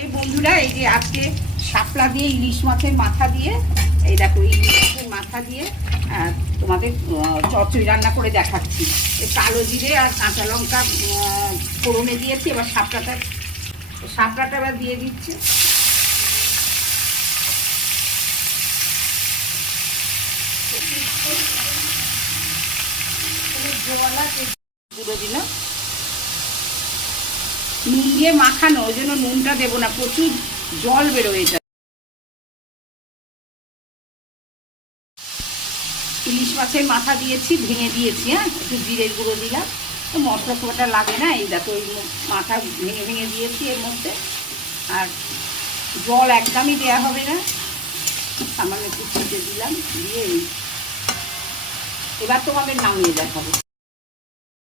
এই বন্ধুরা, এই যে আজকে শাপলা দিয়ে ইলিশ মাছের মাথা দিয়ে, এই দেখো ইলিশ মাছের মাথা দিয়ে তোমাদের চচ্চড়ি রান্না করে দেখাচ্ছি। এই কালো জিরে আর কাঁচা লঙ্কা ফোড়নে দিয়েছি। এবার শাপলাটা এবার দিয়ে দিচ্ছে। গুঁড়ো দিলাম, নুন দিয়ে মাখানো, ওই জন্য নুনটা দেবো না, প্রচুর জল বেরোয় যায়। ইলিশ মাছের মাথা দিয়েছি, ভেঙে দিয়েছি, হ্যাঁ, একটু জিরের গুঁড়ো দিলাম। তো মশলা খুব একটা লাগে না। এই দেখো ওই মাথা ভেঙে ভেঙে দিয়েছি এর মধ্যে। আর জল একদমই দেওয়া হবে না, সামান্য একটু ছিটে দিলাম, দিয়ে এবার তোমাদের নামিয়ে দেখাবো।